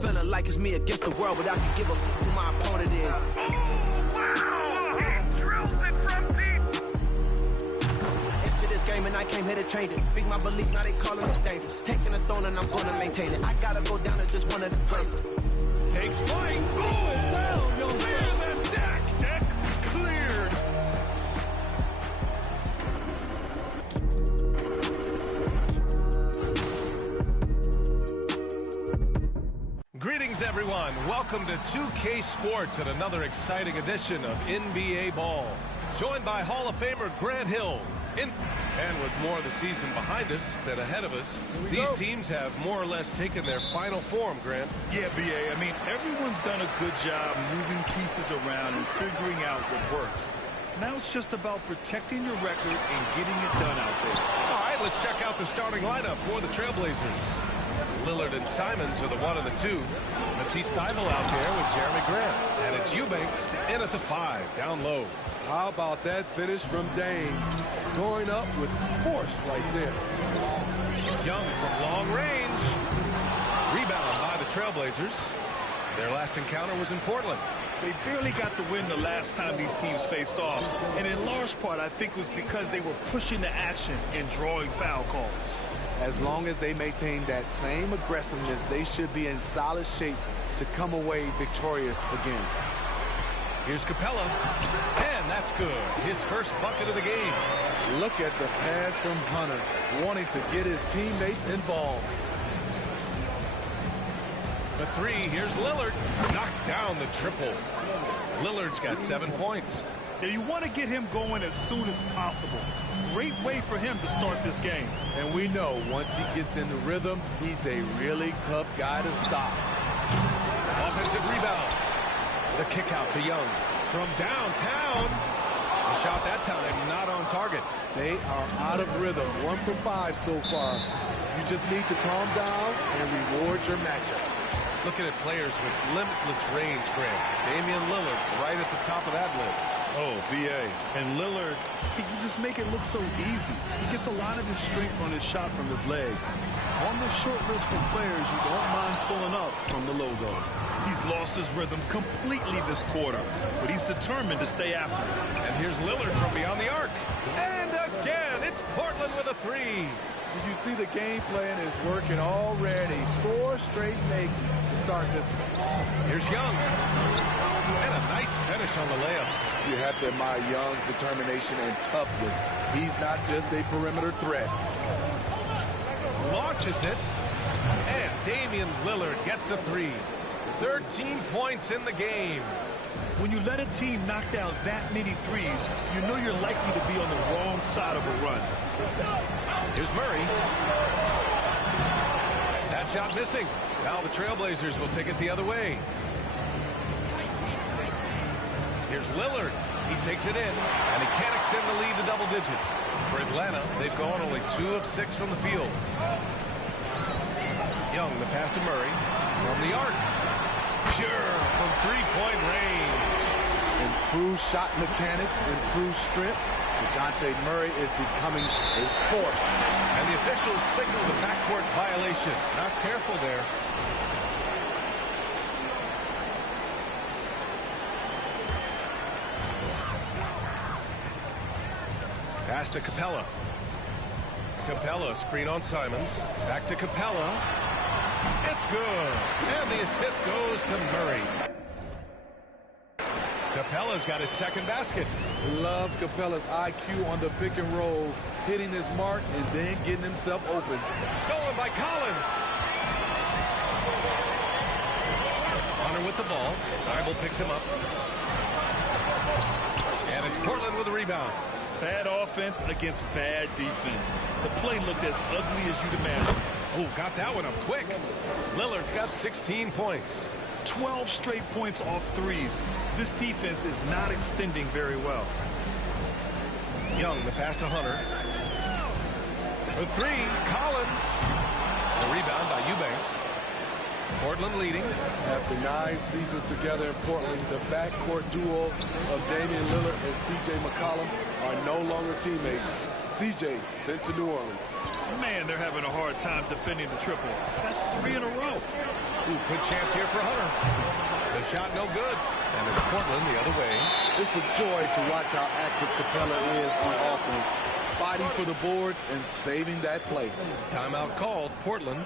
Feeling like it's me against the world, but I can give a f who my opponent is. Oh, wow! He drills it from deep. Into this game and I came here to change it. Big my belief, now they calling it dangerous. Taking the throne and I'm gonna maintain it. I gotta go down to just one of the places. Takes flight. Going down. Clear the deck. Deck cleared. Greetings, everyone. Welcome to 2K Sports and another exciting edition of NBA Ball. Joined by Hall of Famer Grant Hill. And with more of the season behind us than ahead of us, these teams have more or less taken their final form, Grant. Yeah, B.A., I mean, everyone's done a good job moving pieces around and figuring out what works. Now it's just about protecting your record and getting it done out there. All right, let's check out the starting lineup for the Trailblazers. Lillard and Simons are the 1 and the 2. Matisse Thybulle out there with Jeremy Grant. And it's Eubanks in at the 5, down low. How about that finish from Dame? Going up with force right there. Young from long range. Rebound by the Trailblazers. Their last encounter was in Portland. They barely got the win the last time these teams faced off. And in large part, I think it was because they were pushing the action and drawing foul calls. As long as they maintain that same aggressiveness, they should be in solid shape to come away victorious again. Here's Capella, and that's good. His first bucket of the game. Look at the pass from Hunter, wanting to get his teammates involved. The 3, here's Lillard. Knocks down the triple. Lillard's got 7 points. Now you want to get him going as soon as possible. Great way for him to start this game. And we know once he gets in the rhythm, he's a really tough guy to stop. Offensive rebound. The kick out to Young from downtown. The shot that time not on target. They are out of rhythm. 1 for 5 so far. You just need to calm down and reward your matchups. Looking at players with limitless range, Grant. Damian Lillard right at the top of that list. Oh, B.A. And Lillard, he can just make it look so easy. He gets a lot of his strength on his shot from his legs. On the short list for players you don't mind pulling up from the logo. He's lost his rhythm completely this quarter, but he's determined to stay after it. And here's Lillard from beyond the arc. And again, it's Portland with a 3. You see the game plan is working already. 4 straight makes to start this one. Here's Young. And a nice finish on the layup. You have to admire Young's determination and toughness. He's not just a perimeter threat. Launches it. And Damian Lillard gets a 3. 13 points in the game. When you let a team knock down that many threes, you know you're likely to be on the wrong side of a run. Here's Murray. That shot missing. Now the Trailblazers will take it the other way. Here's Lillard. He takes it in, and he can't extend the lead to double digits. For Atlanta, they've gone only 2 of 6 from the field. Young, the pass to Murray. From the arc. Pure from 3-point range. Improved shot mechanics, improved strength. DeJounte Murray is becoming a force. And the officials signal the backcourt violation. Not careful there. Pass to Capella. Capella, screen on Simons. Back to Capella. It's good. And the assist goes to Murray. Capella's got his second basket. Love Capella's IQ on the pick and roll, hitting his mark and then getting himself open. Stolen by Collins. Hunter with the ball. Thybulle picks him up. And it's Portland with the rebound. Bad offense against bad defense. The play looked as ugly as you'd imagine. Oh, got that one up quick. Lillard's got 16 points. 12 straight points off threes. This defense is not extending very well. Young, the pass to Hunter. For 3, Collins. The rebound by Eubanks. Portland leading. After 9 seasons together in Portland, the backcourt duo of Damian Lillard and C.J. McCollum are no longer teammates. C.J. sent to New Orleans. Man, they're having a hard time defending the triple. That's 3 in a row. Ooh, good chance here for Hunter. The shot no good. And it's Portland the other way. It's a joy to watch how active Capella is on offense, fighting for the boards and saving that play. Timeout called, Portland.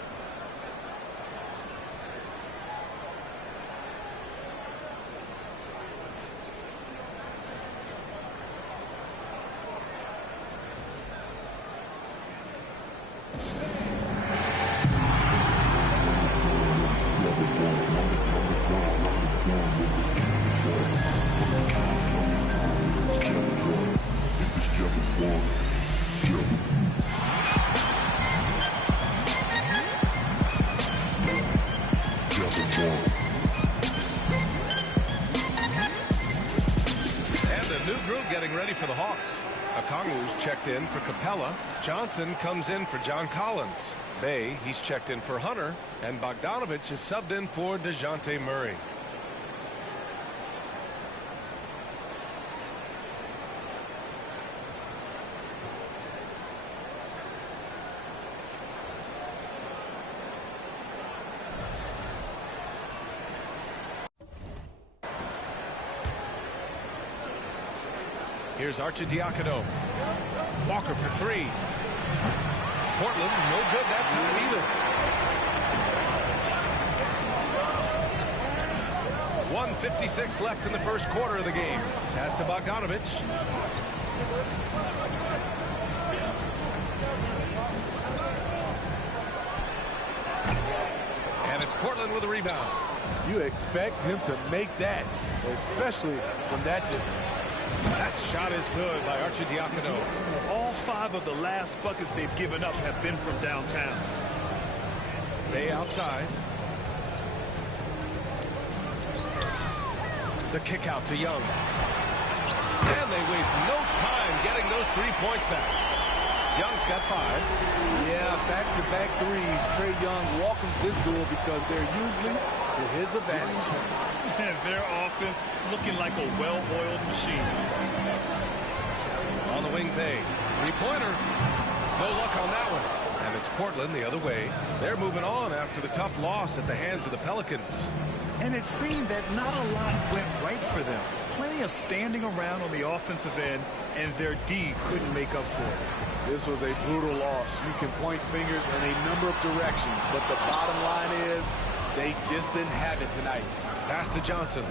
For the Hawks. Okongwu's checked in for Capella. Johnson comes in for John Collins. Bay, he's checked in for Hunter. And Bogdanovich is subbed in for DeJounte Murray. Here's Arcidiacono. Walker for three. Portland, no good that time either. 1:56 left in the first quarter of the game. Pass to Bogdanovich. And it's Portland with a rebound. You expect him to make that, especially from that distance. That shot is good by Arcidiacono. All 5 of the last buckets they've given up have been from downtown. Bay outside. The kick out to Young. And they waste no time getting those 3 points back. Young's got 5. Yeah, back-to-back threes. Trae Young welcomes this duel because they're usually to his advantage. And their offense looking like a well-oiled machine. On the wing, Bay. Three-pointer. No luck on that one. And it's Portland the other way. They're moving on after the tough loss at the hands of the Pelicans. And it seemed that not a lot went right for them. Plenty of standing around on the offensive end, and their D couldn't make up for it. This was a brutal loss. You can point fingers in a number of directions, but the bottom line is they just didn't have it tonight. Pass to Johnson.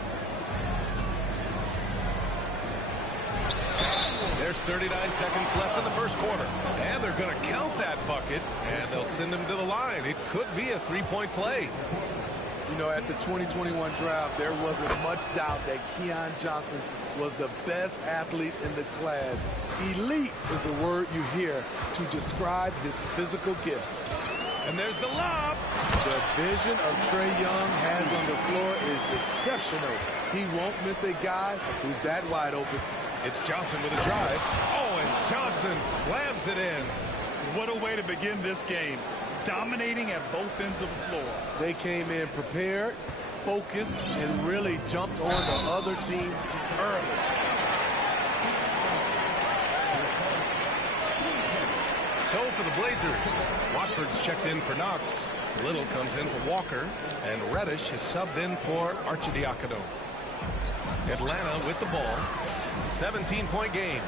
There's 39 seconds left in the first quarter. And they're going to count that bucket, and they'll send him to the line. It could be a three-point play. You know, at the 2021 draft, there wasn't much doubt that Keon Johnson was the best athlete in the class. Elite is the word you hear to describe his physical gifts. And there's the lob. The vision of Trae Young has on the floor is exceptional. He won't miss a guy who's that wide open. It's Johnson with a drive. Oh, and Johnson slams it in. What a way to begin this game. Dominating at both ends of the floor. They came in prepared, focused, and really jumped on the other team early. So for the Blazers, Watford's checked in for Knox. Little comes in for Walker, and Reddish is subbed in for Arcidiacono. Atlanta with the ball. 17-point game.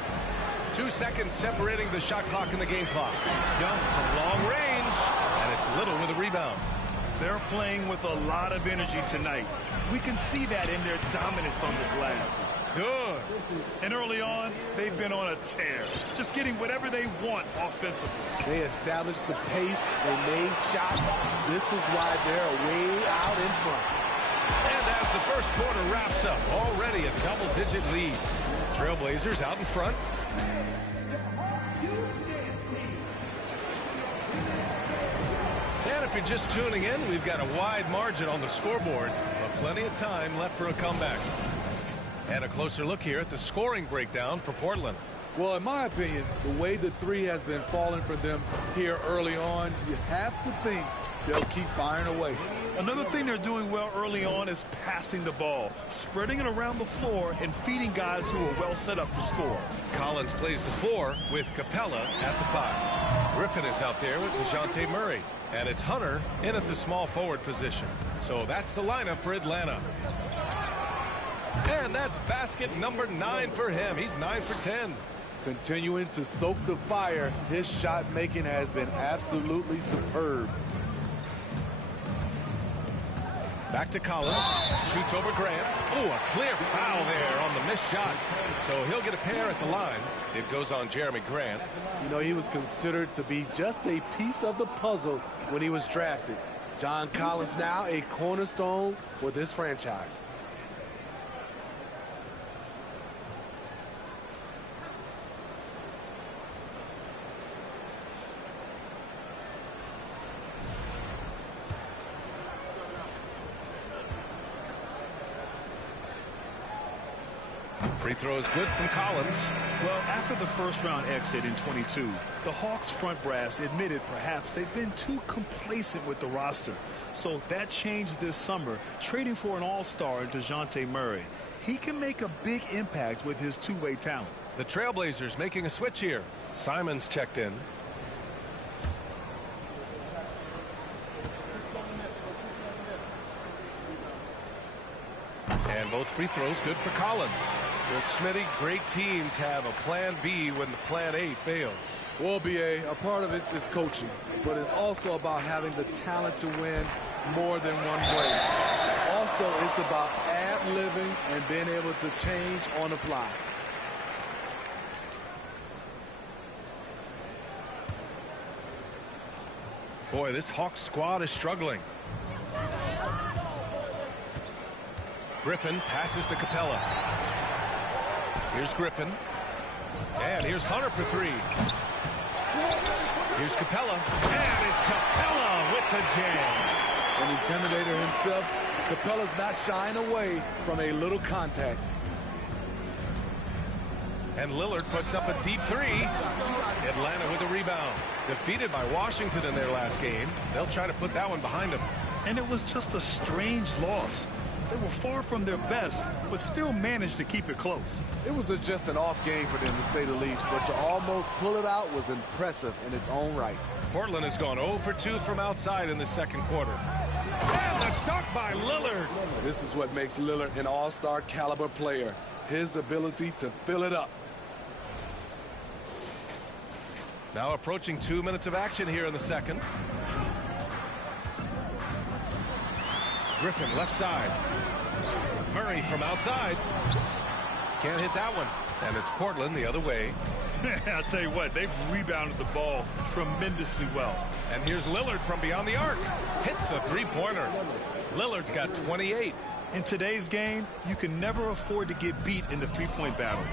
2 seconds separating the shot clock and the game clock. Young from long range, and it's Little with a rebound. They're playing with a lot of energy tonight. We can see that in their dominance on the glass. Good. And early on, they've been on a tear, just getting whatever they want offensively. They established the pace, they made shots. This is why they're way out in front. And as the first quarter wraps up, already a double-digit lead. Trailblazers out in front. And if you're just tuning in, we've got a wide margin on the scoreboard, but plenty of time left for a comeback. And a closer look here at the scoring breakdown for Portland. Well, in my opinion, the way the three has been falling for them here early on, you have to think they'll keep firing away. Another thing they're doing well early on is passing the ball, spreading it around the floor and feeding guys who are well set up to score. Collins plays the 4 with Capella at the 5. Griffin is out there with DeJounte Murray. And it's Hunter in at the small forward position. So that's the lineup for Atlanta. And that's basket number 9 for him. He's 9 for 10. Continuing to stoke the fire, his shot making has been absolutely superb. Back to Collins. Shoots over Grant. Oh, a clear foul there on the missed shot. So he'll get a pair at the line. It goes on Jeremy Grant. You know, he was considered to be just a piece of the puzzle when he was drafted. John Collins now a cornerstone for this franchise. Free throw is good from Collins. Well, after the first-round exit in 22, the Hawks front brass admitted perhaps they've been too complacent with the roster. So that changed this summer, trading for an all-star in DeJounte Murray. He can make a big impact with his two-way talent. The Trailblazers making a switch here. Simons checked in. And both free throws good for Collins. Well, Smitty, great teams have a plan B when the plan A fails. Well, BA, a part of it is coaching, but it's also about having the talent to win more than one way. Also, it's about ad-libbing and being able to change on the fly. Boy, this Hawks squad is struggling. Griffin passes to Capella. Here's Griffin. And here's Hunter for 3. Here's Capella. And it's Capella with the jam. An intimidator himself, Capella's not shying away from a little contact. And Lillard puts up a deep 3. Atlanta with a rebound. Defeated by Washington in their last game. They'll try to put that one behind them. And it was just a strange loss. They were far from their best, but still managed to keep it close. It was just an off game for them, to say the least, but to almost pull it out was impressive in its own right. Portland has gone 0 for 2 from outside in the second quarter. And the dunk by Lillard. This is what makes Lillard an all-star caliber player. His ability to fill it up. Now approaching 2 minutes of action here in the second. Griffin left side. Murray from outside. Can't hit that one. And it's Portland the other way. I'll tell you what, they've rebounded the ball tremendously well. And here's Lillard from beyond the arc. Hits a three-pointer. Lillard's got 28. In today's game, you can never afford to get beat in the three-point battle.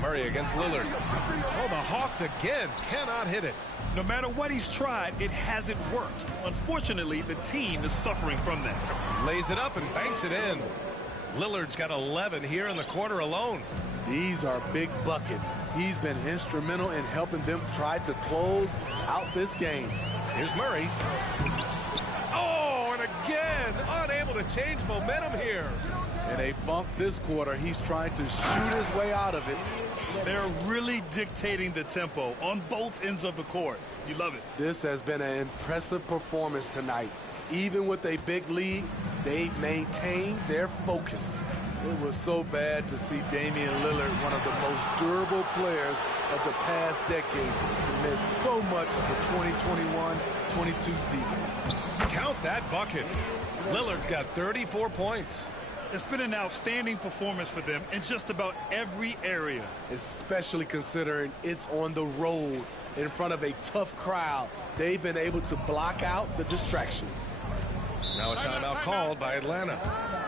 Murray against Lillard. Oh, the Hawks again cannot hit it. No matter what he's tried, it hasn't worked. Unfortunately, the team is suffering from that. Lays it up and banks it in. Lillard's got 11 here in the quarter alone. These are big buckets. He's been instrumental in helping them try to close out this game. Here's Murray. Oh, and again, unable to change momentum here. In a funk this quarter, he's trying to shoot his way out of it. They're really dictating the tempo on both ends of the court. You love it. This has been an impressive performance tonight. Even with a big lead, they've maintained their focus. It was so bad to see Damian Lillard, one of the most durable players of the past decade, to miss so much of the 2021-22 season. Count that bucket. Lillard's got 34 points. It's been an outstanding performance for them in just about every area. Especially considering it's on the road in front of a tough crowd. They've been able to block out the distractions. Now a timeout called by Atlanta.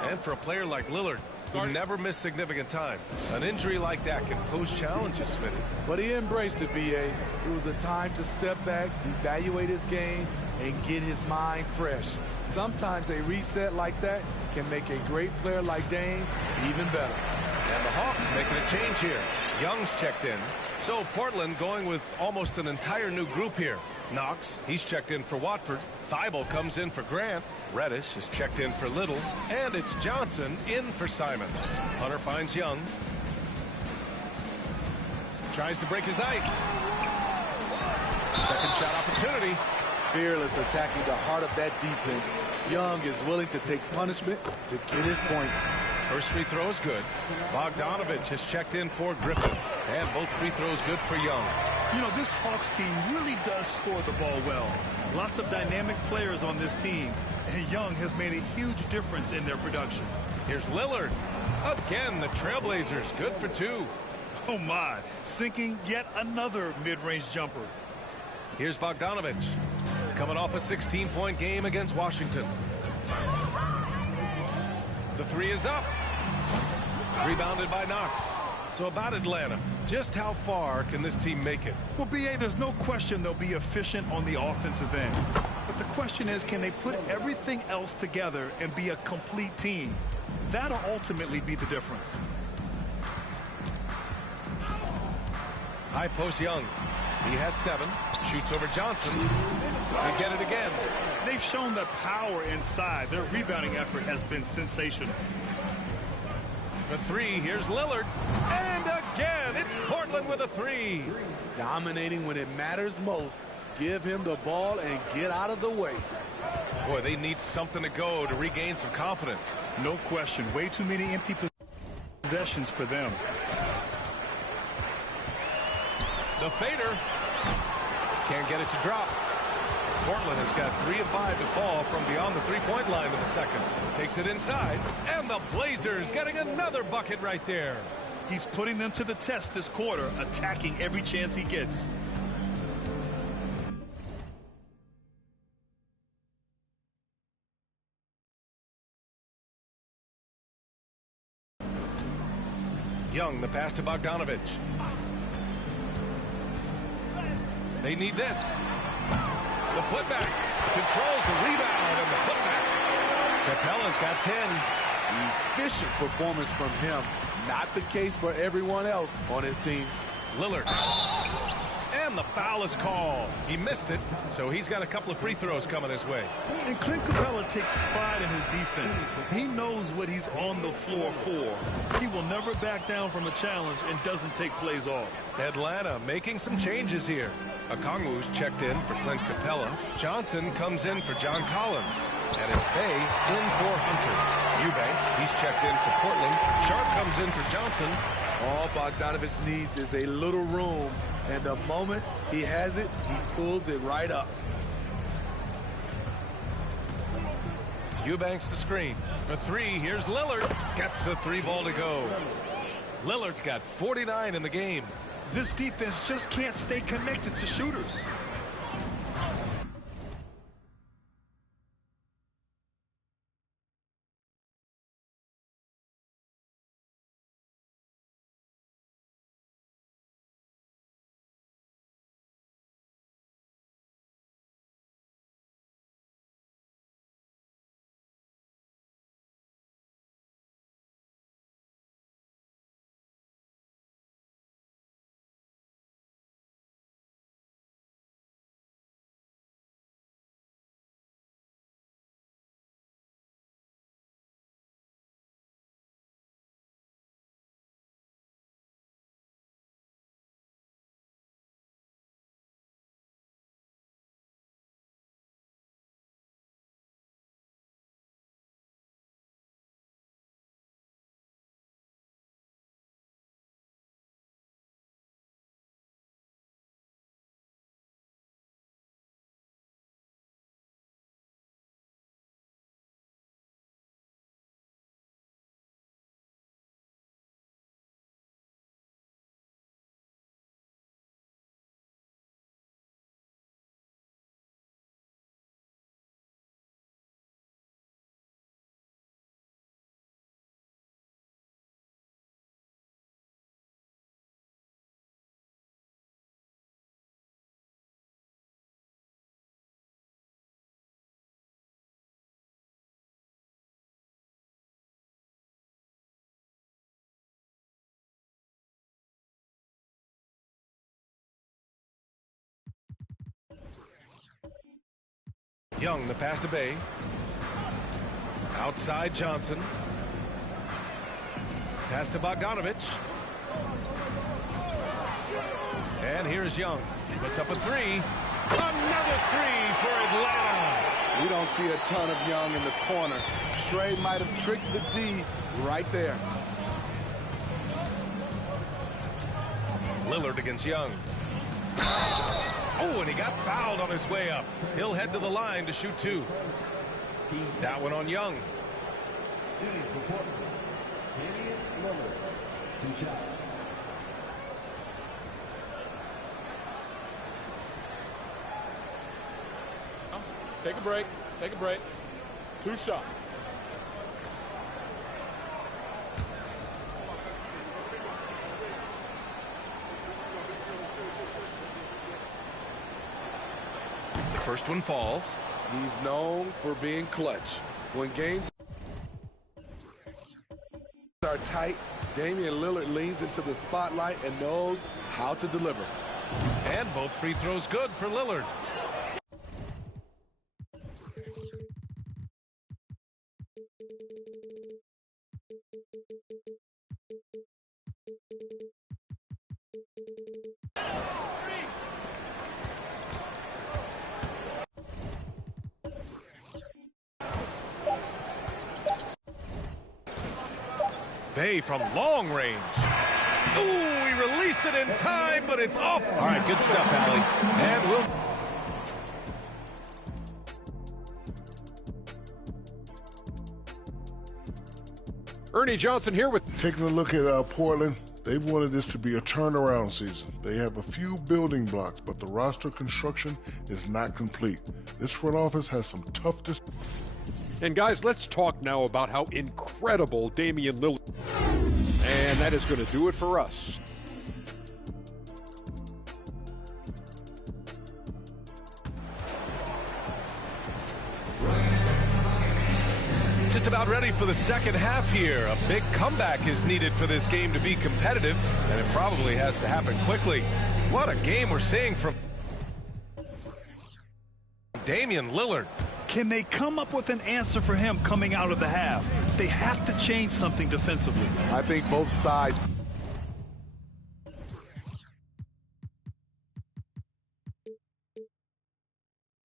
And for a player like Lillard, who never missed significant time, an injury like that can pose challenges, Smitty. But he embraced it, B.A. It was a time to step back, evaluate his game, and get his mind fresh. Sometimes a reset like that can make a great player like Dame even better. And the Hawks making a change here. Young's checked in. So Portland going with almost an entire new group here. Knox, he's checked in for Watford. Thibault comes in for Grant. Reddish is checked in for Little. And it's Johnson in for Simons. Hunter finds Young. Tries to break his ice. Second shot opportunity. Fearless attacking the heart of that defense. Young is willing to take punishment to get his points. First free throw is good. Bogdanovich has checked in for Griffin. And both free throws good for Young. You know, this Hawks team really does score the ball well. Lots of dynamic players on this team. And Young has made a huge difference in their production. Here's Lillard. Again, the Trailblazers good for two. Oh my, sinking yet another mid-range jumper. Here's Bogdanovich. Coming off a 16-point game against Washington. The three is up. Rebounded by Knox. So about Atlanta, just how far can this team make it? Well, B.A., there's no question they'll be efficient on the offensive end. But the question is, can they put everything else together and be a complete team? That'll ultimately be the difference. High post Young. He has 7. Shoots over Johnson. They get it again. They've shown the power inside. Their rebounding effort has been sensational. For 3, here's Lillard. And again, it's Portland with a 3. Dominating when it matters most. Give him the ball and get out of the way. Boy, they need something to go to regain some confidence. No question. Way too many empty possessions for them. The fader. Can't get it to drop. Portland has got 3 of 5 to fall from beyond the three-point line in the second. Takes it inside. And the Blazers getting another bucket right there. He's putting them to the test this quarter, attacking every chance he gets. Young, the pass to Bogdanovich. They need this. The putback. Controls the rebound and the putback. Capella's got 10. Efficient performance from him. Not the case for everyone else on his team. Lillard. And the foul is called. He missed it, so he's got a couple of free throws coming his way. And Clint Capella takes pride in his defense. He knows what he's on the floor for. He will never back down from a challenge and doesn't take plays off. Atlanta making some changes here. Okongwu's checked in for Clint Capella. Johnson comes in for John Collins. And it's Bay in for Hunter. Eubanks, he's checked in for Portland. Sharp comes in for Johnson. All Bogdanovich needs is a little room. And the moment he has it, he pulls it right up. Eubanks the screen. For 3, here's Lillard. Gets the 3 ball to go. Lillard's got 49 in the game. This defense just can't stay connected to shooters. Young, the pass to Bay. Outside Johnson. Pass to Bogdanovich. And here's Young. He puts up a three. Another three for Atlanta. We don't see a ton of Young in the corner. Trey might have tricked the D right there. Lillard against Young. Oh, and he got fouled on his way up. He'll head to the line to shoot two. That one on Young. Take a break. Take a break. 2 shots. The first one falls. He's known for being clutch. When games are tight, Damian Lillard leans into the spotlight and knows how to deliver. And both free throws good for Lillard. Bay from long range. Ooh, he released it in time, but it's off. All right, good stuff, Allie. And we'll... Ernie Johnson here with... Taking a look at Portland, they've wanted this to be a turnaround season. They have a few building blocks, but the roster construction is not complete. This front office has some tough decisions. And guys, let's talk now about how incredible Damian Lillard. And that is going to do it for us. Just about ready for the second half here. A big comeback is needed for this game to be competitive, and it probably has to happen quickly. What a game we're seeing from Damian Lillard. Can they come up with an answer for him coming out of the half? They have to change something defensively. I think both sides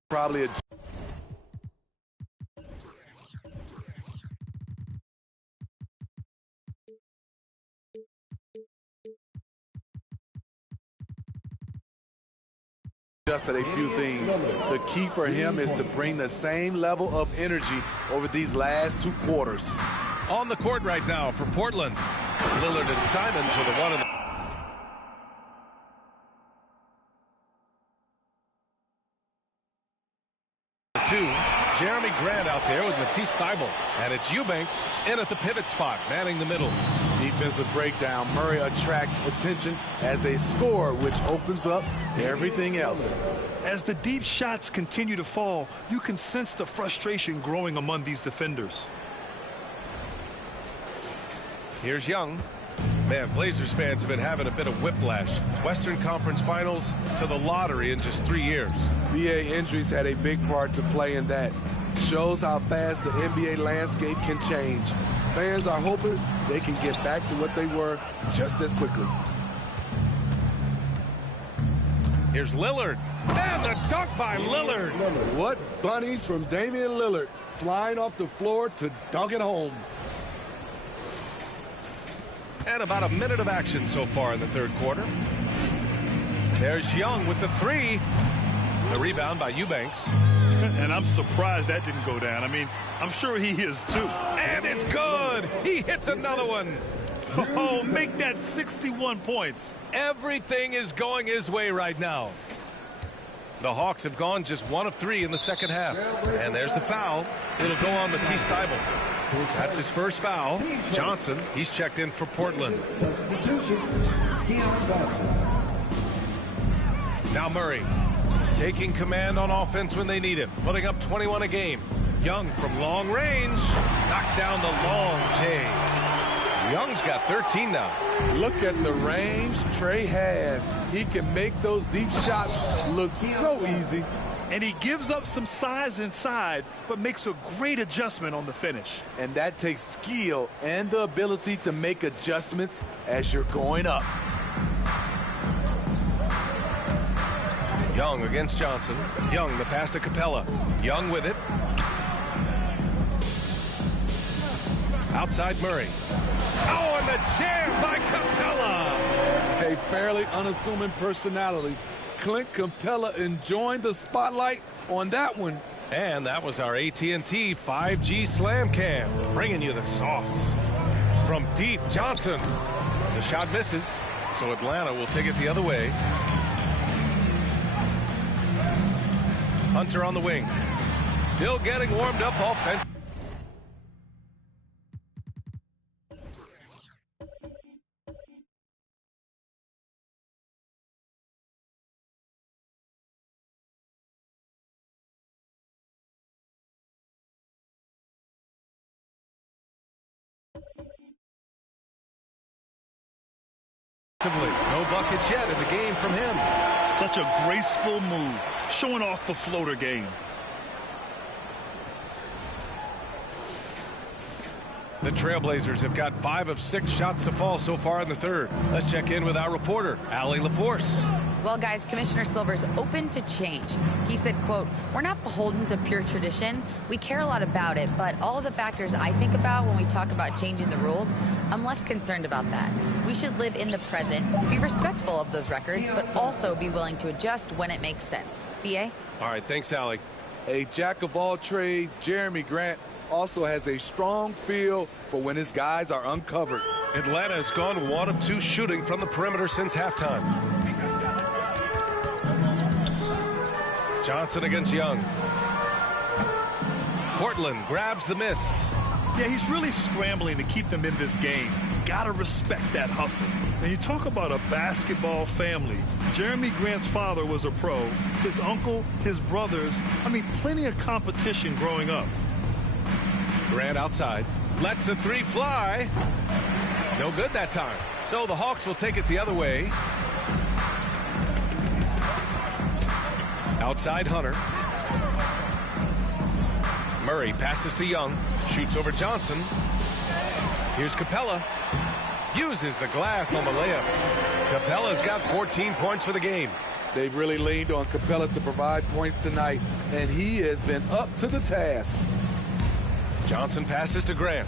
probably adjusted a few things. The key for him is to bring the same level of energy over these last 2 quarters. On the court right now for Portland. Lillard and Simons are the one and the 2. Jeremy Grant out there with Matisse Thybulle. And it's Eubanks in at the pivot spot, manning the middle. Defensive breakdown. Murray attracts attention as a scorer, which opens up everything else. As the deep shots continue to fall, you can sense the frustration growing among these defenders. Here's Young. Man, Blazers fans have been having a bit of whiplash. Western Conference Finals to the lottery in just 3 years. NBA injuries had a big part to play in that. Shows how fast the NBA landscape can change. Fans are hoping they can get back to what they were just as quickly. Here's Lillard. And the dunk by Lillard. What bunnies from Damian Lillard, flying off the floor to dunk it home. And about a minute of action so far in the third quarter. There's Young with the 3. The rebound by Eubanks. And I'm surprised that didn't go down. I mean, I'm sure he is too. And it's good. He hits another one. Oh, make that 61 points. Everything is going his way right now. The Hawks have gone just 1 of 3 in the second half. And there's the foul. It'll go on Matisse Thybulle. That's his first foul. Johnson, he's checked in for Portland. Now Murray, taking command on offense when they need it, putting up 21 a game. Young from long range, knocks down the long J. Young's got 13 now. Look at the range Trey has. He can make those deep shots look so easy. And he gives up some size inside, but makes a great adjustment on the finish. And that takes skill and the ability to make adjustments as you're going up. Young against Johnson. Young, the pass to Capella. Young with it. Outside Murray. Oh, and the jam by Capella. A fairly unassuming personality. Clint Capella enjoying the spotlight on that one. And that was our AT&T 5G Slam Cam, bringing you the sauce. From deep, Johnson. The shot misses, so Atlanta will take it the other way. Hunter on the wing. Still getting warmed up offensively. No buckets yet in the game from him. Such a graceful move, showing off the floater game. The Trailblazers have got 5 of 6 shots to fall so far in the third. Let's check in with our reporter, Allie LaForce. Well, guys, Commissioner Silver's open to change. He said, quote, "We're not beholden to pure tradition. We care a lot about it, but all of the factors I think about when we talk about changing the rules, I'm less concerned about that. We should live in the present, be respectful of those records, but also be willing to adjust when it makes sense." BA? All right, thanks, Allie. A jack of all trades, Jeremy Grant also has a strong feel for when his guys are uncovered. Atlanta has gone 1 of 2 shooting from the perimeter since halftime. Johnson against Young. Portland grabs the miss. Yeah, he's really scrambling to keep them in this game. Gotta respect that hustle. And you talk about a basketball family. Jeremy Grant's father was a pro. His uncle, his brothers. I mean, plenty of competition growing up. Grant outside. Lets the 3 fly. No good that time. So the Hawks will take it the other way. Outside Hunter. Murray passes to Young. Shoots over Johnson. Here's Capella. Uses the glass on the layup. Capella's got 14 points for the game. They've really leaned on Capella to provide points tonight, and he has been up to the task. Johnson passes to Grant.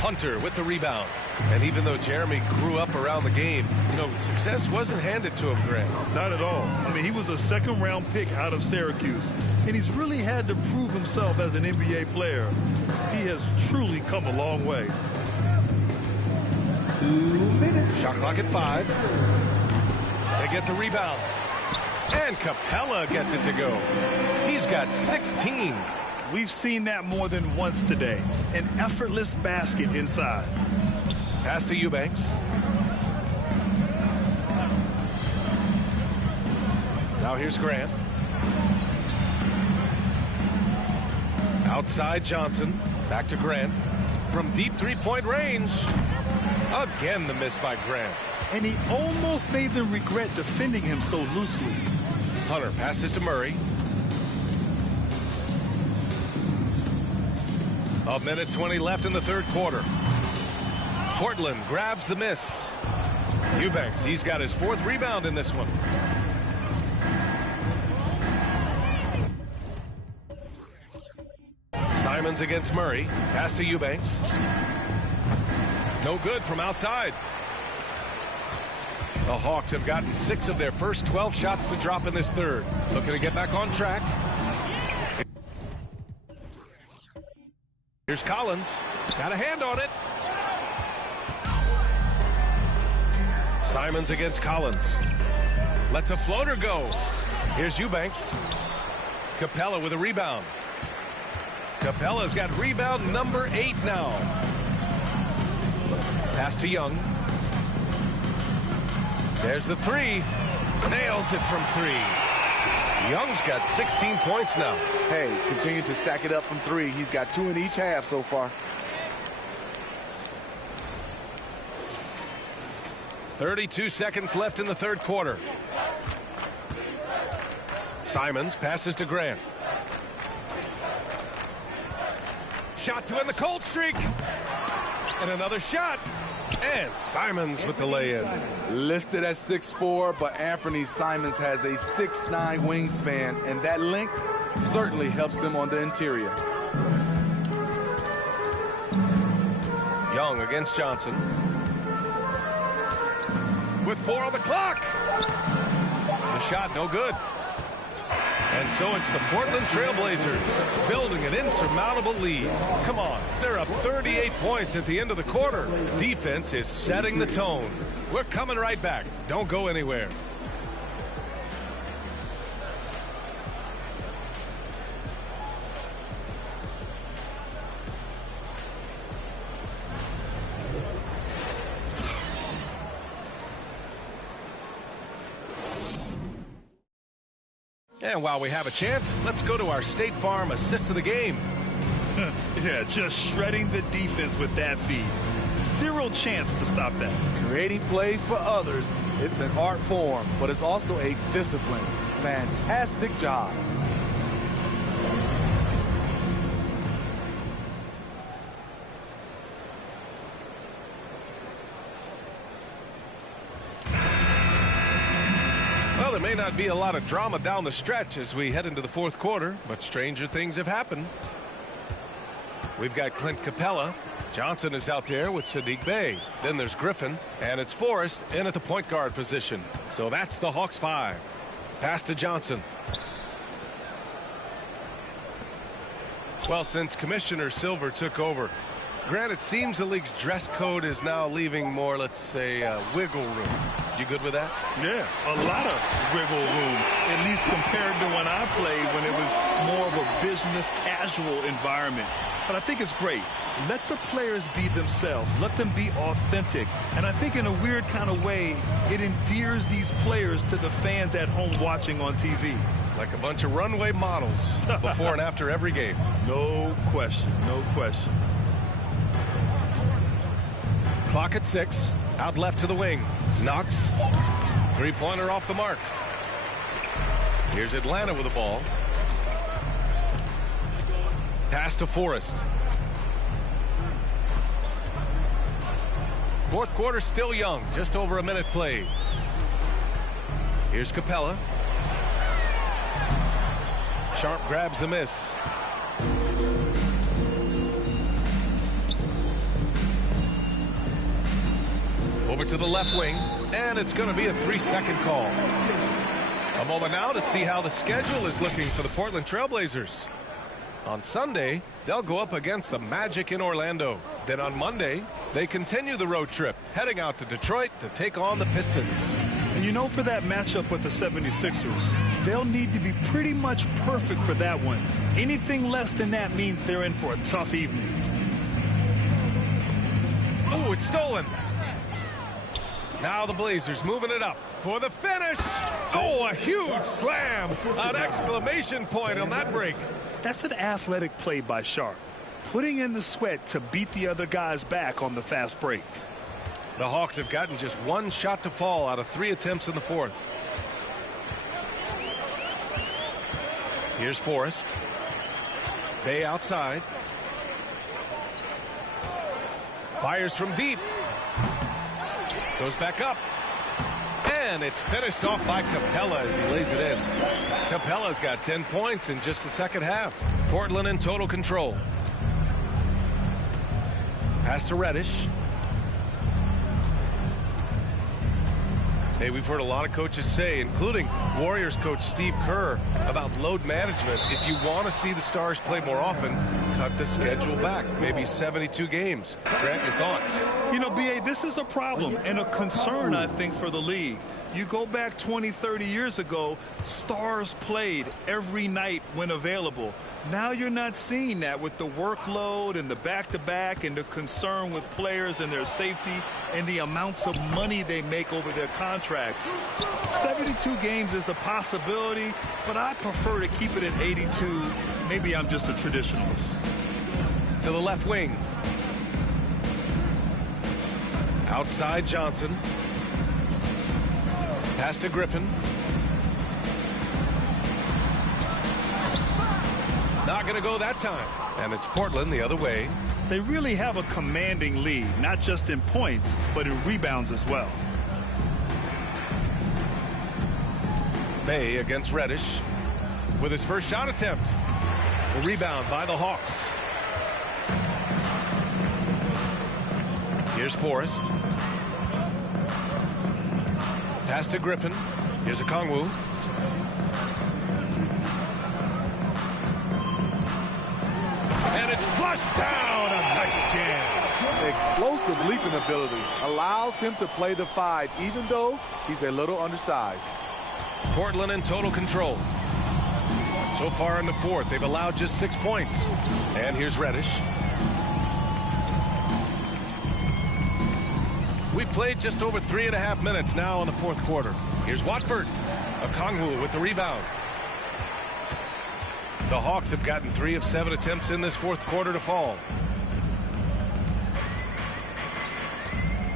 Hunter with the rebound. And even though Jeremy grew up around the game, you know, success wasn't handed to him, Grant. Not at all. I mean, he was a second-round pick out of Syracuse, and he's really had to prove himself as an NBA player. He has truly come a long way. 2 minutes. Shot clock at 5. They get the rebound. And Capella gets it to go. He's got 16. We've seen that more than once today. An effortless basket inside. Pass to Eubanks. Now here's Grant. Outside Johnson. Back to Grant. From deep 3-point range. Again the miss by Grant. And he almost made them regret defending him so loosely. Hunter passes to Murray. A minute 20 left in the third quarter. Portland grabs the miss. Eubanks, he's got his 4th rebound in this one. Simons against Murray. Pass to Eubanks. No good from outside. The Hawks have gotten 6 of their first 12 shots to drop in this third. Looking to get back on track. Here's Collins. Got a hand on it. Simons against Collins. Lets a floater go. Here's Eubanks. Capella with a rebound. Capella's got rebound number 8 now. Pass to Young. There's the 3. Nails it from 3. Young's got 16 points now. Hey, continue to stack it up from 3. He's got 2 in each half so far. 32 seconds left in the third quarter. Simons passes to Grant. Shot to end the cold streak. And another shot. And Simons with the lay-in. Listed at 6'4", but Anthony Simons has a 6'9" wingspan, and that length certainly helps him on the interior. Young against Johnson. With 4 on the clock. The shot no good. And so it's the Portland Trailblazers building an insurmountable lead. Come on, they're up 38 points at the end of the quarter. Defense is setting the tone. We're coming right back. Don't go anywhere. And while we have a chance, let's go to our State Farm assist of the game. Yeah, just shredding the defense with that feed. Zero chance to stop that. Creating plays for others, it's an art form, but it's also a discipline. Fantastic job. Well, there may not be a lot of drama down the stretch as we head into the fourth quarter, but stranger things have happened. We've got Clint Capella. Johnson is out there with Sadiq Bey. Then there's Griffin, and it's Forrest in at the point guard position. So that's the Hawks 5. Pass to Johnson. Well, since Commissioner Silver took over, Grant, it seems the league's dress code is now leaving more, let's say, wiggle room. You good with that? Yeah, a lot of wiggle room, at least compared to when I played, when it was more of a business casual environment. But I think it's great. Let the players be themselves. Let them be authentic. And I think in a weird kind of way, it endears these players to the fans at home watching on TV. Like a bunch of runway models before and after every game. No question, no question. Clock at 6. Out left to the wing. Knox. Three-pointer off the mark. Here's Atlanta with the ball. Pass to Forrest. Fourth quarter still young. Just over a minute played. Here's Capella. Sharp grabs the miss. Over to the left wing, and it's going to be a 3-second call. A moment now to see how the schedule is looking for the Portland Trailblazers. On Sunday, they'll go up against the Magic in Orlando. Then on Monday, they continue the road trip, heading out to Detroit to take on the Pistons. And you know, for that matchup with the 76ers, they'll need to be pretty much perfect for that one. Anything less than that means they're in for a tough evening. Oh, it's stolen. Now the Blazers moving it up for the finish. Oh, a huge slam. An exclamation point on that break. That's an athletic play by Sharp, putting in the sweat to beat the other guys back on the fast break. The Hawks have gotten just one shot to fall out of 3 attempts in the fourth. Here's Forrest. Bey outside. Fires from deep. Goes back up. And it's finished off by Capella as he lays it in. Capella's got 10 points in just the second half. Portland in total control. Pass to Reddish. Hey, we've heard a lot of coaches say, including Warriors coach Steve Kerr, about load management. If you want to see the Stars play more often, cut the schedule back. Maybe 72 games. Grant, your thoughts? You know, B.A., this is a problem and a concern, I think, for the league. You go back 20, 30 years ago, Stars played every night when available. Now you're not seeing that with the workload and the back-to-back and the concern with players and their safety and the amounts of money they make over their contracts. 72 games is a possibility, but I prefer to keep it at 82. Maybe I'm just a traditionalist. To the left wing. Outside Johnson. Pass to Griffin. Not going to go that time. And it's Portland the other way. They really have a commanding lead, not just in points, but in rebounds as well. Bay against Reddish with his first shot attempt. The rebound by the Hawks. Here's Forrest. Pass to Griffin. Here's Okongwu. And it's flushed down. A nice jam. Explosive leaping ability allows him to play the 5, even though he's a little undersized. Portland in total control. So far in the fourth, they've allowed just 6 points. And here's Reddish. We've played just over 3.5 minutes now in the fourth quarter. Here's Watford. Okongwu with the rebound. The Hawks have gotten 3 of 7 attempts in this fourth quarter to fall.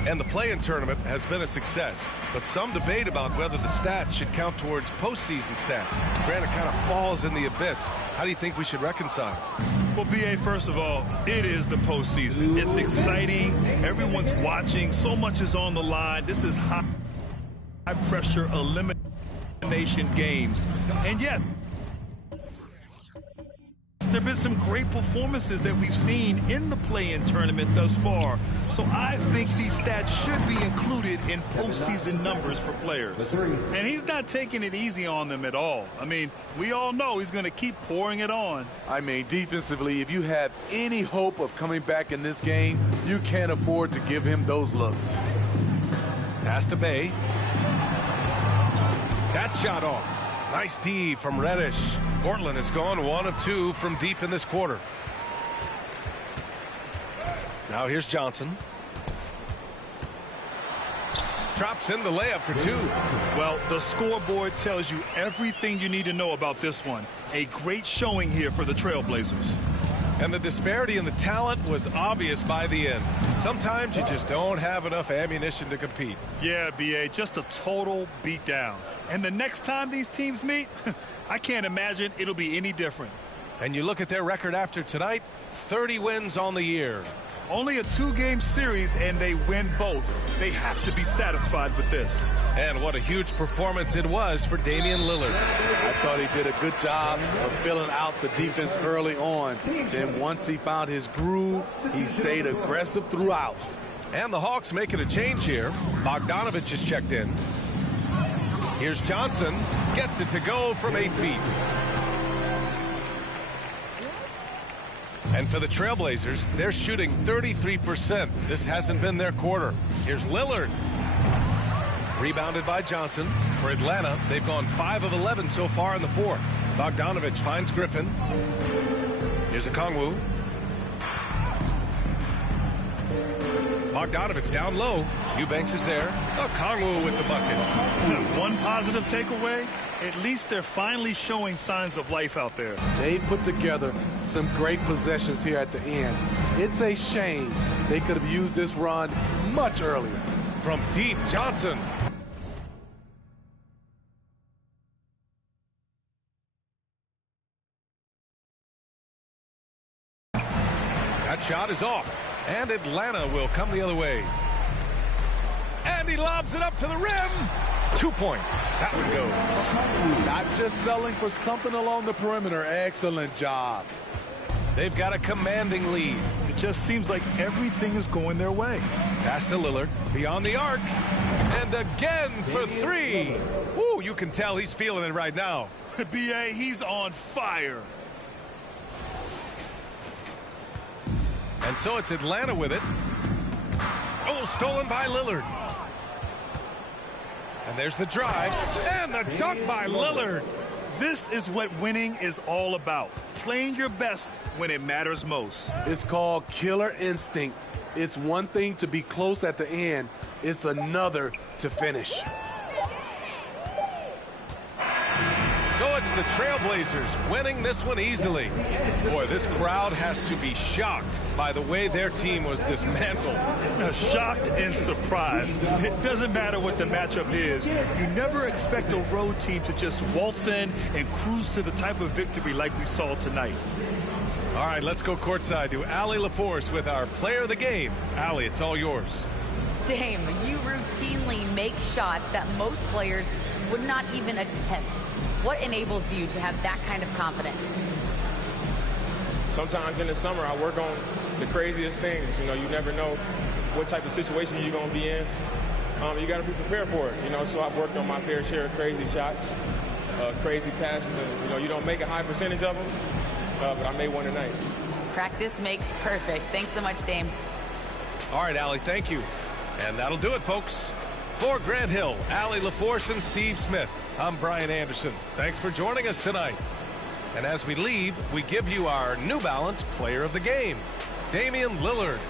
And the play-in tournament has been a success, but some debate about whether the stats should count towards postseason stats. Grant, it kind of falls in the abyss. How do you think we should reconcile? Well, B.A., first of all, it is the postseason. It's exciting. Everyone's watching. So much is on the line. This is high-pressure elimination games. And yet, there have been some great performances that we've seen in the play-in tournament thus far. So I think these stats should be included in postseason numbers for players. And he's not taking it easy on them at all. I mean, we all know he's going to keep pouring it on. I mean, defensively, if you have any hope of coming back in this game, you can't afford to give him those looks. Pass to Bay. That shot off. Nice D from Reddish. Portland has gone 1 of 2 from deep in this quarter. Now here's Johnson. Drops in the layup for 2. Well, the scoreboard tells you everything you need to know about this one. A great showing here for the Trailblazers. And the disparity in the talent was obvious by the end. Sometimes you just don't have enough ammunition to compete. Yeah, B.A., just a total beatdown. And the next time these teams meet, I can't imagine it'll be any different. And you look at their record after tonight, 30 wins on the year. Only a 2-game series, and they win both. They have to be satisfied with this. And what a huge performance it was for Damian Lillard. I thought he did a good job of filling out the defense early on. Then once he found his groove, he stayed aggressive throughout. And the Hawks making a change here. Bogdanovich is checked in. Here's Johnson. Gets it to go from 8 feet. And for the Trailblazers, they're shooting 33%. This hasn't been their quarter. Here's Lillard. Rebounded by Johnson. For Atlanta, they've gone 5 of 11 so far in the fourth. Bogdanovich finds Griffin. Here's Okongwu. Bogdanovich down low. Eubanks is there. Okongwu with the bucket. One positive takeaway, at least they're finally showing signs of life out there. They put together some great possessions here at the end. It's a shame they could have used this run much earlier. From deep, Johnson. That shot is off. And Atlanta will come the other way. And he lobs it up to the rim. 2 points. That would go. Not just selling for something along the perimeter. Excellent job. They've got a commanding lead. It just seems like everything is going their way. Pass to Lillard. Beyond the arc. And again for 3. Ooh, you can tell he's feeling it right now. B.A., he's on fire. And so it's Atlanta with it. Oh, stolen by Lillard. And there's the drive. And the dunk by Lillard. This is what winning is all about. Playing your best when it matters most. It's called killer instinct. It's one thing to be close at the end. It's another to finish. So it's the Trailblazers winning this one easily. Boy, this crowd has to be shocked by the way their team was dismantled. Shocked and surprised. It doesn't matter what the matchup is. You never expect a road team to just waltz in and cruise to the type of victory like we saw tonight. All right, let's go courtside to Allie LaForce with our player of the game. Allie, it's all yours. Dame, you routinely make shots that most players would not even attempt. What enables you to have that kind of confidence? Sometimes in the summer, I work on the craziest things. You know, you never know what type of situation you're going to be in. You got to be prepared for it. You know, so I've worked on my fair share of crazy shots, crazy passes, and, you know, you don't make a high percentage of them, but I made one tonight. Practice makes perfect. Thanks so much, Dame. All right, Allie, thank you. And that'll do it, folks. For Grant Hill, Allie LaForce, and Steve Smith, I'm Brian Anderson. Thanks for joining us tonight. And as we leave, we give you our New Balance Player of the Game, Damian Lillard.